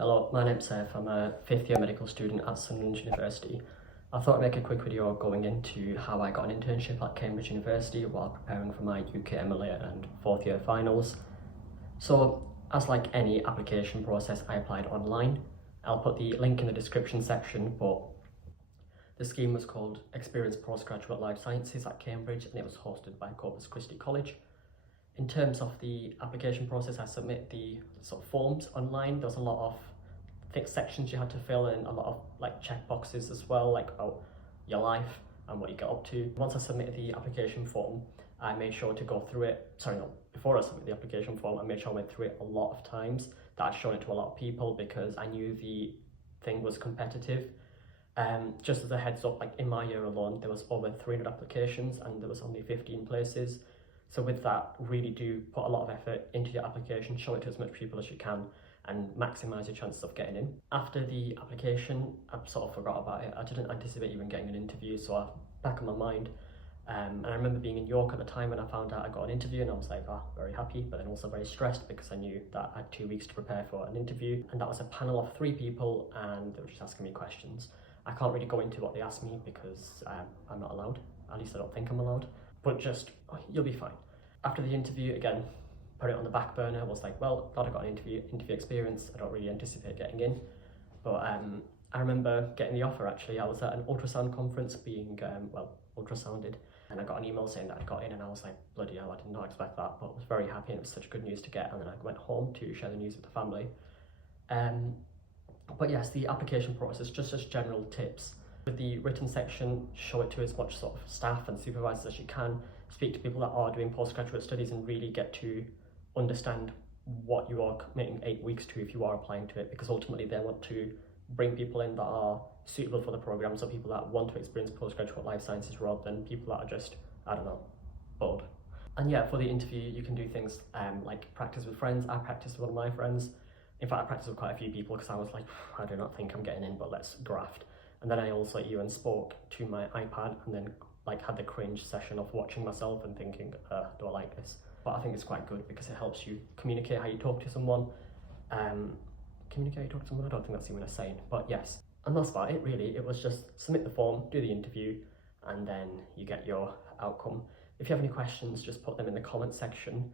Hello, my name's Saif. I'm a fifth year medical student at Summer University. I thought I'd make a quick video going into how I got an internship at Cambridge University while preparing for my UKMLA and fourth year finals. So, as like any application process, I applied online. I'll put the link in the description section, but the scheme was called Experienced Postgraduate Life Sciences at Cambridge and it was hosted by Corpus Christi College. In terms of the application process, I submit the sort of forms online. There was a lot of thick sections you had to fill in, a lot of like check boxes as well, like about your life and what you get up to. Once I submitted the application form, I made sure to go through it. Before I submitted the application form, I made sure I went through it a lot of times, that I'd shown it to a lot of people because I knew the thing was competitive. Just as a heads up, like in my year alone, there was over 300 applications and there was only 15 places. So with that, really do put a lot of effort into your application, show it to as much people as you can and maximise your chances of getting in. After the application, I sort of forgot about it. I didn't anticipate even getting an interview, so I back in my mind. And I remember being in York at the time when I found out I got an interview and I was like, very happy, but then also very stressed because I knew that I had 2 weeks to prepare for an interview. And that was a panel of 3 people and they were just asking me questions. I can't really go into what they asked me because I'm not allowed. At least I don't think I'm allowed. But you'll be fine. After the interview, again, put it on the back burner, was like, well, glad I got an interview experience. I don't really anticipate getting in. But I remember getting the offer actually. I was at an ultrasound conference being, ultrasounded. And I got an email saying that I'd got in and I was like, bloody hell, I did not expect that. But I was very happy and it was such good news to get. And then I went home to share the news with the family. But yes, the application process, just as general tips. With the written section, show it to as much sort of staff and supervisors as you can. Speak to people that are doing postgraduate studies and really get to understand what you are committing 8 weeks to if you are applying to it, because ultimately they want to bring people in that are suitable for the program, so people that want to experience postgraduate life sciences rather than people that are just, bored. And yeah, for the interview, you can do things like practice with friends. I practiced with one of my friends. In fact, I practiced with quite a few people because I was like, I do not think I'm getting in, but let's graft. And then I also even spoke to my iPad and then had the cringe session of watching myself and thinking, do I like this? But I think it's quite good because it helps you communicate how you talk to someone. Communicate how you talk to someone? I don't think that's even a saying, but yes. And that's about it really. It was just submit the form, do the interview, and then you get your outcome. If you have any questions, just put them in the comment section.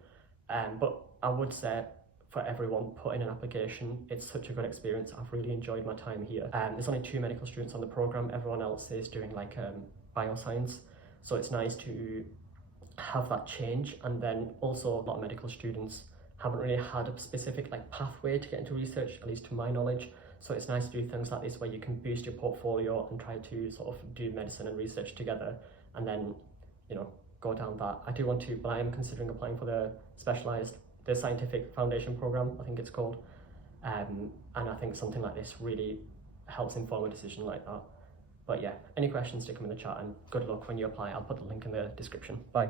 But I would say, for everyone, put in an application. It's such a good experience. I've really enjoyed my time here. There's only 2 medical students on the programme. Everyone else is doing bioscience. So it's nice to have that change. And then also a lot of medical students haven't really had a specific pathway to get into research, at least to my knowledge. So it's nice to do things like this where you can boost your portfolio and try to sort of do medicine and research together and then, go down that. But I am considering applying for the Scientific Foundation Programme, I think it's called. And I think something like this really helps inform a decision like that. But yeah, any questions, stick them in the chat and good luck when you apply. I'll put the link in the description. Bye.